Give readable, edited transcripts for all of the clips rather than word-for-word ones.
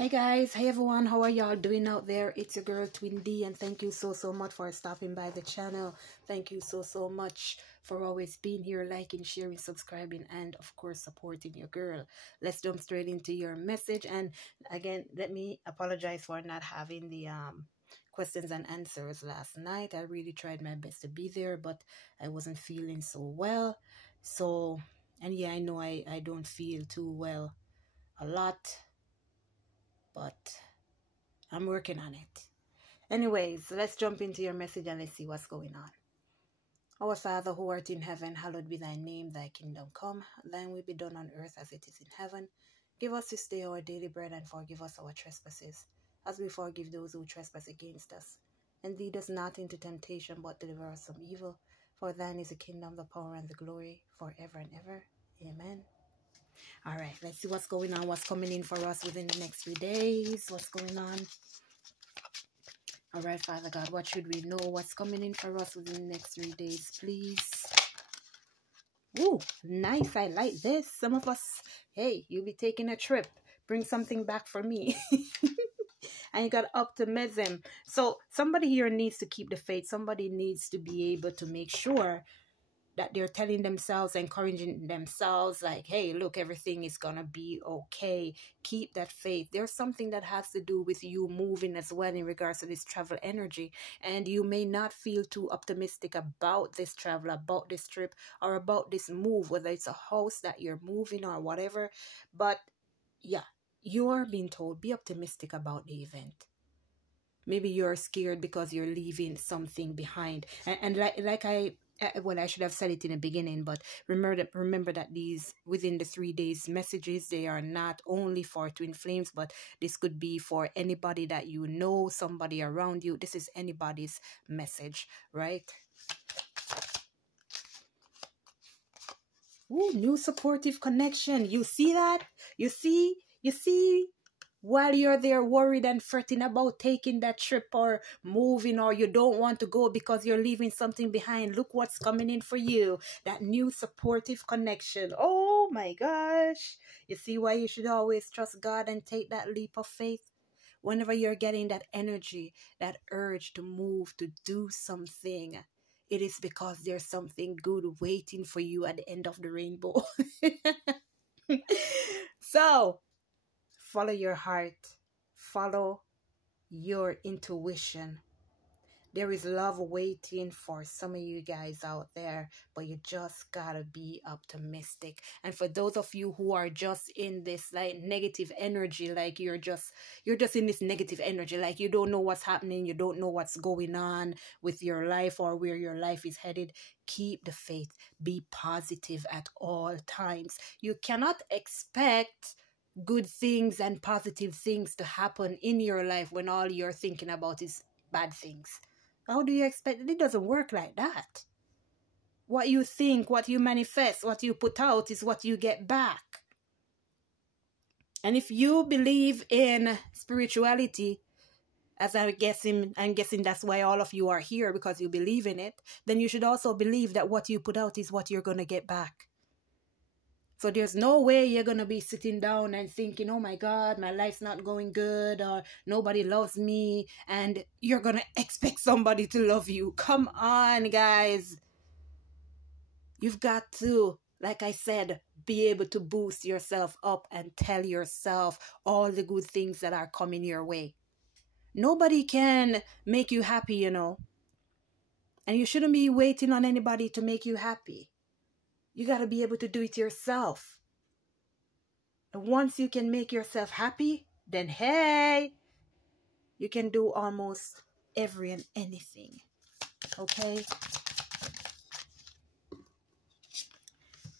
Hey guys, hey everyone, how are y'all doing out there? It's your girl Twin D, and thank you so much for stopping by the channel. Thank you so much for always being here, liking, sharing, subscribing, and of course supporting your girl. Let's jump straight into your message. And again, let me apologize for not having the questions and answers last night. I really tried my best to be there, but I wasn't feeling so well. So, and yeah, I know I don't feel too well a lot, but I'm working on it. Anyways, let's jump into your message and let's see what's going on. Our Father who art in heaven, hallowed be thy name, thy kingdom come, thine will be done on earth as it is in heaven. Give us this day our daily bread and forgive us our trespasses, as we forgive those who trespass against us. And lead us not into temptation, but deliver us from evil. For thine is the kingdom, the power, and the glory, forever and ever. Amen. All right, let's see what's going on, what's coming in for us within the next 3 days, what's going on. All right, Father God, what should we know? What's coming in for us within the next 3 days, please? Ooh, nice. I like this. Some of us, hey, you'll be taking a trip. Bring something back for me. And you got optimism. So somebody here needs to keep the faith. Somebody needs to be able to make sure that they're telling themselves, encouraging themselves, like, hey, look, everything is gonna be okay. Keep that faith. There's something that has to do with you moving as well in regards to this travel energy. And you may not feel too optimistic about this travel, about this trip, or about this move, whether it's a house that you're moving or whatever. But yeah, you are being told, be optimistic about the event. Maybe you're scared because you're leaving something behind. And like well, I should have said it in the beginning, but remember that these within the 3 days messages, they are not only for twin flames, but this could be for anybody that you know, somebody around you. This is anybody's message, right? Ooh, new supportive connection. You see that? You see? While you're there worried and fretting about taking that trip or moving, or you don't want to go because you're leaving something behind, look what's coming in for you. That new supportive connection. Oh my gosh. You see why you should always trust God and take that leap of faith? Whenever you're getting that energy, that urge to move, to do something, it is because there's something good waiting for you at the end of the rainbow. So, follow your heart. Follow your intuition. There is love waiting for some of you guys out there, but you just gotta be optimistic. And for those of you who are just in this like negative energy, like you're just in this negative energy, like you don't know what's happening, you don't know what's going on with your life or where your life is headed, keep the faith. Be positive at all times. You cannot expect good things and positive things to happen in your life when all you're thinking about is bad things. How do you expect it? It doesn't work like that. What you think, what you manifest, what you put out is what you get back. And if you believe in spirituality, as I'm guessing that's why all of you are here, because you believe in it, then you should also believe that what you put out is what you're going to get back. So there's no way you're going to be sitting down and thinking, oh my God, my life's not going good, or nobody loves me, and you're going to expect somebody to love you. Come on, guys. You've got to, like I said, be able to boost yourself up and tell yourself all the good things that are coming your way. Nobody can make you happy, you know. And you shouldn't be waiting on anybody to make you happy. You got to be able to do it yourself. And once you can make yourself happy, then hey, you can do almost every and anything. Okay?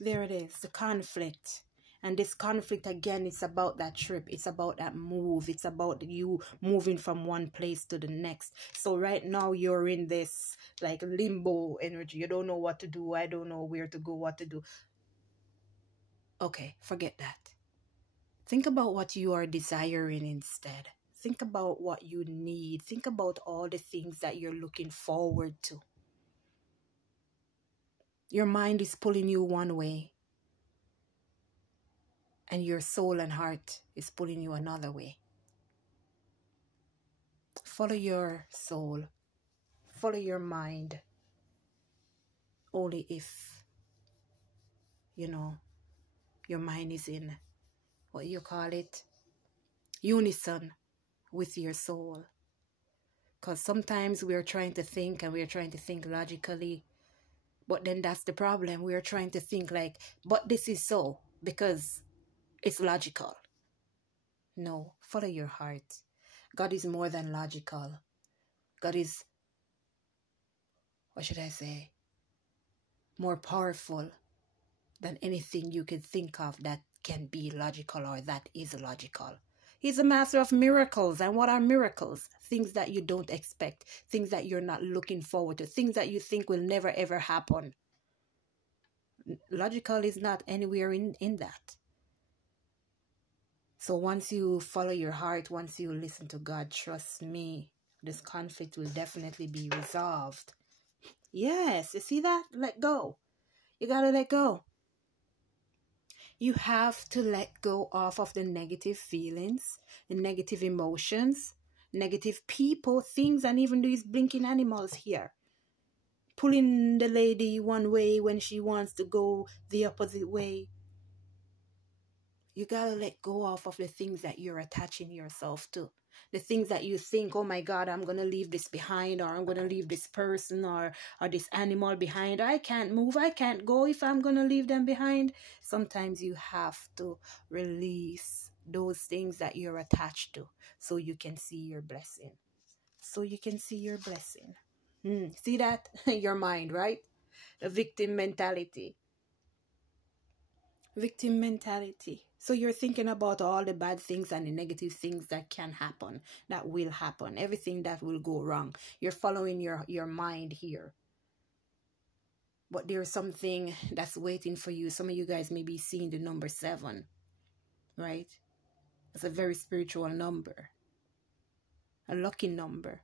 There it is, the conflict. And this conflict, again, it's about that trip. It's about that move. It's about you moving from one place to the next. So right now you're in this like limbo energy. You don't know what to do. I don't know where to go, what to do. Okay, forget that. Think about what you are desiring instead. Think about what you need. Think about all the things that you're looking forward to. Your mind is pulling you one way, and your soul and heart is pulling you another way. Follow your soul. Follow your mind. Only if, you know, your mind is in, what you call it, unison with your soul. Because sometimes we're trying to think, and we're trying to think logically. But then that's the problem. We're trying to think like, but this is so because it's logical. No, follow your heart. God is more than logical. God is, what should I say, more powerful than anything you could think of that can be logical or that is logical. He's a master of miracles. And what are miracles? Things that you don't expect, things that you're not looking forward to, things that you think will never ever happen. Logical is not anywhere in that. So once you follow your heart, once you listen to God, trust me, this conflict will definitely be resolved. Yes, you see that? Let go. You gotta let go. You have to let go off of the negative feelings, the negative emotions, negative people, things, and even these blinking animals here. Pulling the lady one way when she wants to go the opposite way. You gotta let go off of the things that you're attaching yourself to. The things that you think, oh my God, I'm gonna leave this behind, or I'm gonna leave this person or this animal behind. I can't move, I can't go if I'm gonna leave them behind. Sometimes you have to release those things that you're attached to so you can see your blessing. So you can see your blessing. See that? Your mind, right? The victim mentality. Victim mentality. So you're thinking about all the bad things and the negative things that can happen, that will happen, everything that will go wrong. You're following your mind here. But there's something that's waiting for you. Some of you guys may be seeing the number 7, right? It's a very spiritual number, a lucky number.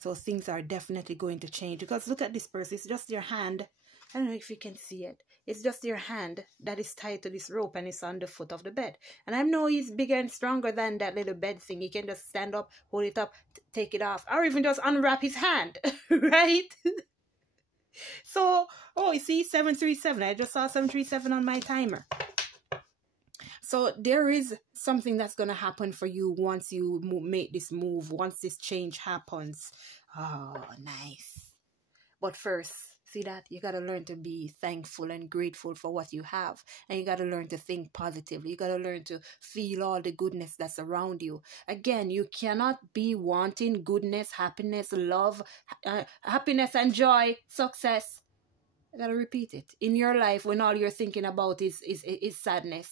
So things are definitely going to change, because look at this person. It's just your hand. I don't know if you can see it. It's just your hand that is tied to this rope, and it's on the foot of the bed. And I know he's bigger and stronger than that little bed thing. He can just stand up, hold it up, take it off, or even just unwrap his hand, right? So, oh, you see, 737. I just saw 737 on my timer. So there is something that's going to happen for you once you make this move, once this change happens. Oh, nice. But first, see that? You got to learn to be thankful and grateful for what you have. And you got to learn to think positively. You got to learn to feel all the goodness that's around you. Again, you cannot be wanting goodness, happiness, love, happiness and joy, success. I got to repeat it. In your life, when all you're thinking about is sadness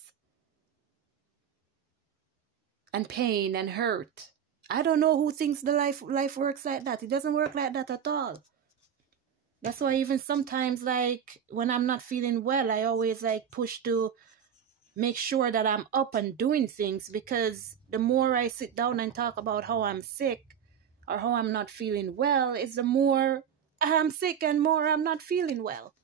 and pain and hurt. I don't know who thinks the life works like that. It doesn't work like that at all. That's why even sometimes, like, when I'm not feeling well, I always, like, push to make sure that I'm up and doing things, because the more I sit down and talk about how I'm sick or how I'm not feeling well, it's the more I'm sick and more I'm not feeling well.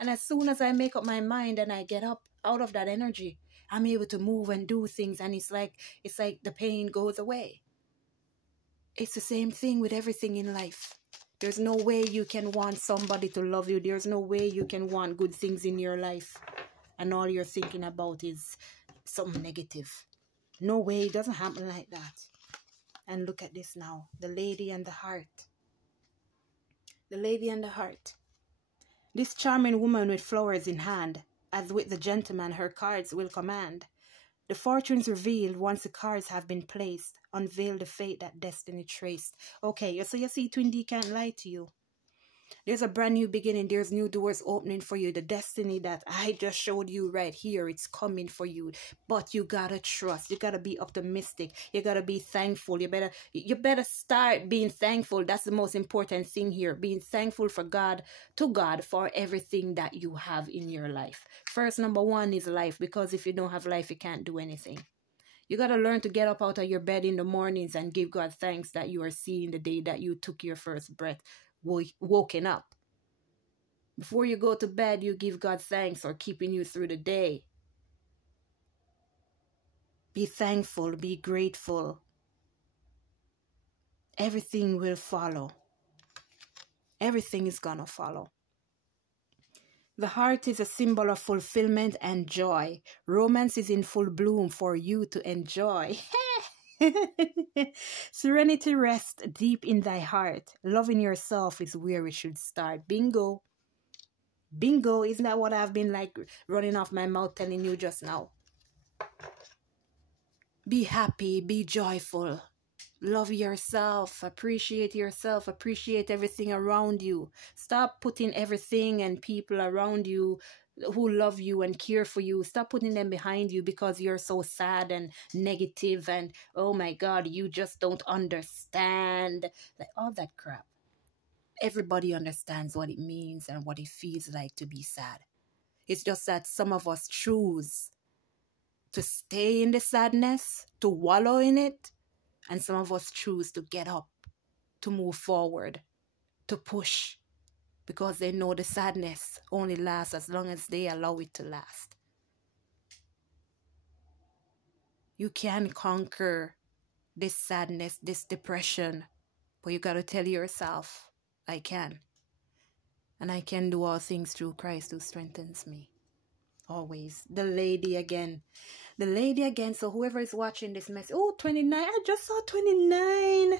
And as soon as I make up my mind and I get up out of that energy, I'm able to move and do things, and it's like the pain goes away. It's the same thing with everything in life. There's no way you can want somebody to love you. There's no way you can want good things in your life, and all you're thinking about is something negative. No way. It doesn't happen like that. And look at this now. The lady and the heart. The lady and the heart. This charming woman with flowers in hand, as with the gentleman her cards will command. The fortunes revealed once the cards have been placed, unveil the fate that destiny traced. Okay, so you see, Twin D can't lie to you. There's a brand new beginning. There's new doors opening for you. The destiny that I just showed you right here, it's coming for you. But you gotta trust. You gotta be optimistic. You gotta be thankful. You better start being thankful. That's the most important thing here. Being thankful for God, to God, for everything that you have in your life. First, number 1 is life, because if you don't have life, you can't do anything. You got to learn to get up out of your bed in the mornings and give God thanks that you are seeing the day that you took your first breath, woken up. Before you go to bed, you give God thanks for keeping you through the day. Be thankful, be grateful. everything will follow. Everything is gonna follow. The heart is a symbol of fulfillment and joy. Romance is in full bloom for you to enjoy. Serenity rests deep in thy heart. Loving yourself is where we should start. Bingo. Bingo. Isn't that what I've been like running off my mouth telling you just now? Be happy. Be joyful. Love yourself, appreciate everything around you. Stop putting everything and people around you who love you and care for you, stop putting them behind you because you're so sad and negative and, oh my God, you just don't understand. Like all that crap. Everybody understands what it means and what it feels like to be sad. It's just that some of us choose to stay in the sadness, to wallow in it. And some of us choose to get up, to move forward, to push, because they know the sadness only lasts as long as they allow it to last. You can conquer this sadness, this depression, but you got to tell yourself, I can. And I can do all things through Christ who strengthens me. Always. The lady again. The lady again. So whoever is watching this message. Oh, 29. I just saw 29.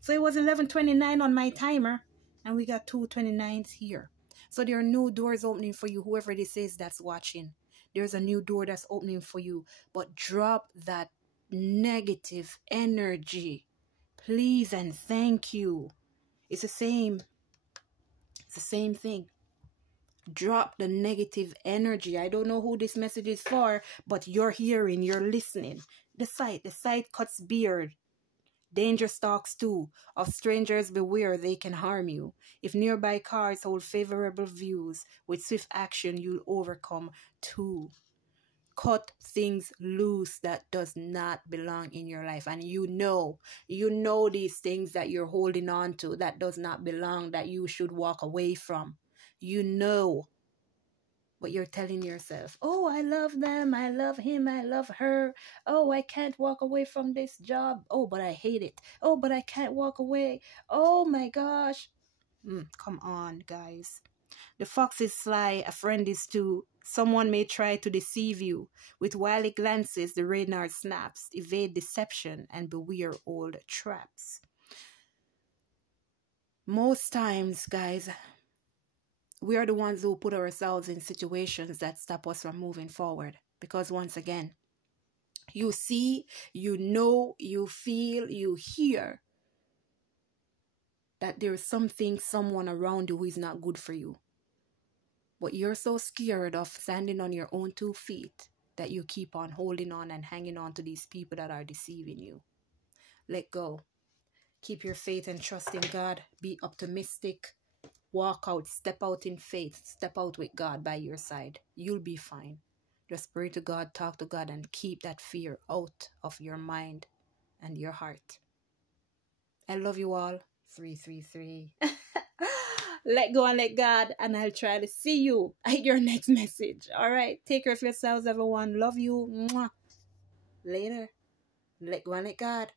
So it was 11:29 on my timer. And we got 2:29s here. So there are new doors opening for you. Whoever this is that's watching. There's a new door that's opening for you. But drop that negative energy. Please and thank you. It's the same. It's the same thing. Drop the negative energy. I don't know who this message is for, but you're hearing, you're listening. The sight cuts beard. Danger stalks too. Of strangers beware, they can harm you. If nearby cars hold favorable views, with swift action you'll overcome too. Cut things loose that does not belong in your life. And you know these things that you're holding on to that does not belong, that you should walk away from. You know, but you're telling yourself, oh, I love them, I love him, I love her. Oh, I can't walk away from this job. Oh, but I hate it. Oh, but I can't walk away. Oh my gosh. Come on, guys. The fox is sly, a friend is too. Someone may try to deceive you. With wily glances, the reynard snaps. Evade deception and beware old traps. Most times, guys, we are the ones who put ourselves in situations that stop us from moving forward. Because once again, you see, you know, you feel, you hear that there's something, someone around you who is not good for you. But you're so scared of standing on your own 2 feet that you keep on holding on and hanging on to these people that are deceiving you. Let go. Keep your faith and trust in God. Be optimistic. Walk out, step out in faith, step out with God by your side. You'll be fine. Just pray to God, talk to God, and keep that fear out of your mind and your heart. I love you all. 333. Let go and let God, and I'll try to see you at your next message. All right. Take care of yourselves, everyone. Love you. Mwah. Later. Let go and let God.